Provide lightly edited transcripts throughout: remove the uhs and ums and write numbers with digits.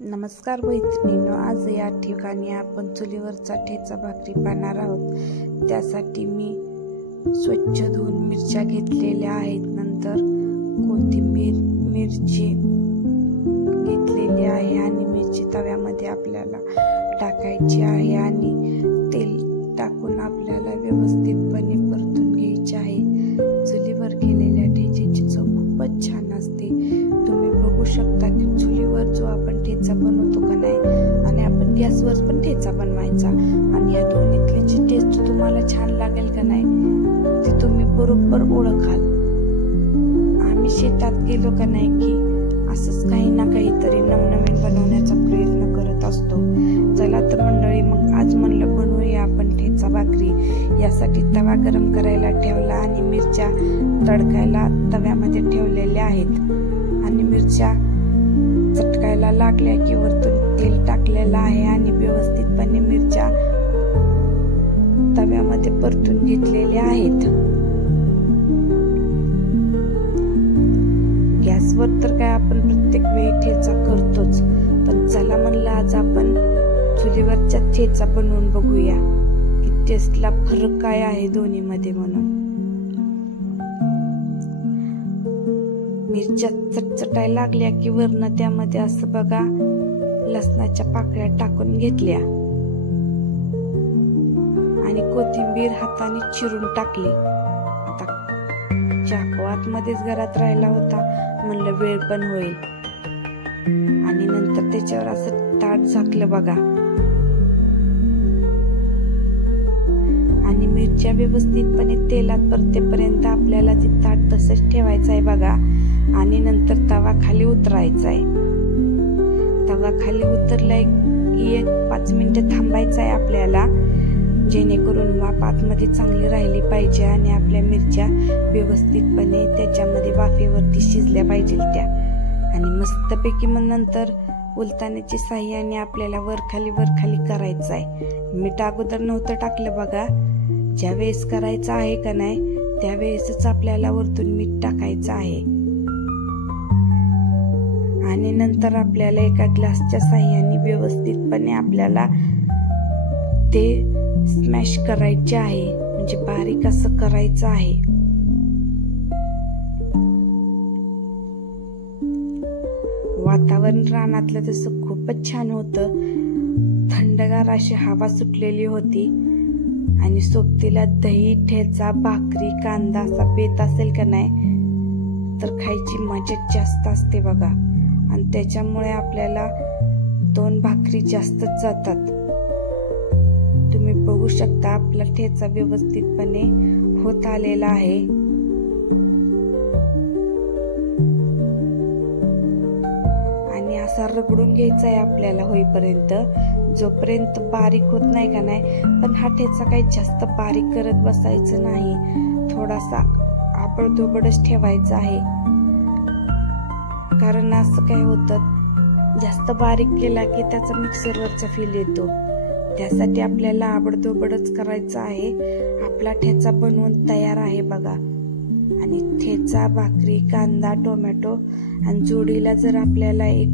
नमस्कार मैत्रिणींनो, आज या ठिकाणी आपण चुलीवरचा ठेचा भाकरी पाहणार आहोत। त्यासाठी मी स्वच्छ धुवून मिरच्या घेतलेल्या आहेत। नंतर कोथिंबीर, मिरची घेतलेली आहे आणि मिरची तव्यामध्ये आपल्याला टाकायची आहे आणि तेल टाकून आपल्याला व्यवस्थितपणे परतून घ्यायचे आहे। चुलीवर केलेल्या ठेच्याची चव खूपच छान असते। तुम्ही बघू शकता की चुलीवर जो आपण ठेचा बनवतो का नाही आणि आपण गॅसवर पण ठेचा बनवायचा आणि या दोन्हीतली टेस्ट तुम्हाला छान लागेल का नाही ते तुम्ही बरोबर ओळखाल। आम्ही शेतात गेलो का नाही की असंच काही ना काहीतरी नवनवीन बनवण्याचा प्रयत्न करत असतो। चला तर मंडळी, मग आज म्हणलं बनवूया आपण ठेचा भाकरी। यासाठी तवा गरम करायला ठेवला आणि मिरच्या तडकायला तव्यामध्ये ठेवलेल्या आहेत आणि मिरच्या चटकायला लागल्या की वरतून तेल टाकलेलं आहे आणि व्यवस्थितपणे मिरच्या तव्यामध्ये परतून घेतलेल्या आहेत। गॅसवर तर काय आपण प्रत्येक वेळी ठेचा करतोच, पण चला म्हणलं आज आपण चुलीवरचा ठेचा बनवून बघूया की टेस्टला फरक काय आहे दोन्ही मध्ये म्हणून। मिरच्या चटचटायला लागल्या की वरनं त्यामध्ये असं बघा लसणाच्या पाकळ्या टाकून घेतल्या आणि कोथिंबीर हाताने चिरून टाकली। आता चाकू आतमध्येच घरात राहिला होता, म्हणलं वेळ पण होईल आणि नंतर त्याच्यावर असं ताट झाकलं बघा आणि मिरच्या व्यवस्थितपणे तेलात परतेपर्यंत आपल्याला ती ताट तसंच ठेवायचं आहे बघा आणि नंतर तवा खाली उतरायचा आहे। तवा खाली उतरलाय की 5 मिनिटं थांबायचं आहे आपल्याला, जेणेकरून वाफ आतमध्ये चांगली राहिली पाहिजे आणि आपल्या मिरच्या व्यवस्थितपणे त्याच्यामध्ये वाफेवरती शिजल्या पाहिजे त्या आणि मस्तपैकी मग नंतर उलताण्याच्या साह्याने आपल्याला वरखाली करायचं आहे। मीठ अगोदर नव्हतं टाकलं बघा, ज्या वेळेस करायचं आहे का नाही त्यावेळेसच आपल्याला वरतून मीठ टाकायचं आहे आणि नंतर आपल्याला एका ग्लासच्या साह्याने व्यवस्थितपणे आपल्याला ते स्मॅश करायचे आहे, म्हणजे बारीक असं करायचं आहे। वातावरण रानातलं तसं खूपच छान होतं, थंडगार अशी हवा सुटलेली होती आणि सोबतीला दही, ठेचा, भाकरी, कांदा असा बेत असेल का नाही तर खायची मजा जास्त असते बघा आणि त्याच्यामुळे आपल्याला 2 भाकरी जास्तच जातात। तुम्ही बघू शकता आपला ठेचा व्यवस्थितपणे होत आलेला आहे आणि असा रगडून घ्यायचा आहे आपल्याला होईपर्यंत, जोपर्यंत बारीक होत नाही का नाही। पण हा ठेचा काही जास्त बारीक करत बसायचं नाही, थोडासा आबडधोबडच ठेवायचा आहे, कारण असं काय होतं जास्त बारीक केला की त्याचा मिक्सरवरचा फील येतो। त्यासाठी आपल्याला आबडधोबडच करायचं आहे। आपला ठेचा बनवून तयार आहे बघा आणि ठेचा, भाकरी, कांदा, टोमॅटो आणि जोडीला जर आपल्याला एक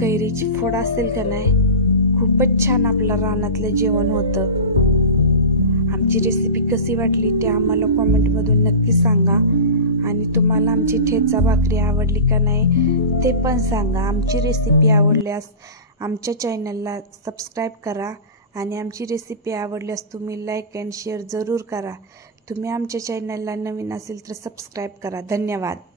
कैरीची फोड असेल का नाही, खूपच छान आपलं रानातलं जेवण होतं। आमची रेसिपी कशी वाटली ते आम्हाला कॉमेंट मधून नक्की सांगा आणि तुम्हाला आमची ठेचा भाकरी आवडली का नाही ते पण सांगा। आमची रेसिपी आवडल्यास आमच्या चॅनलला सबस्क्राईब करा आणि आमची रेसिपी आवडल्यास तुम्ही लाईक अँड शेअर जरूर करा। तुम्ही आमच्या चॅनलला नवीन असेल तर सबस्क्राईब करा। धन्यवाद।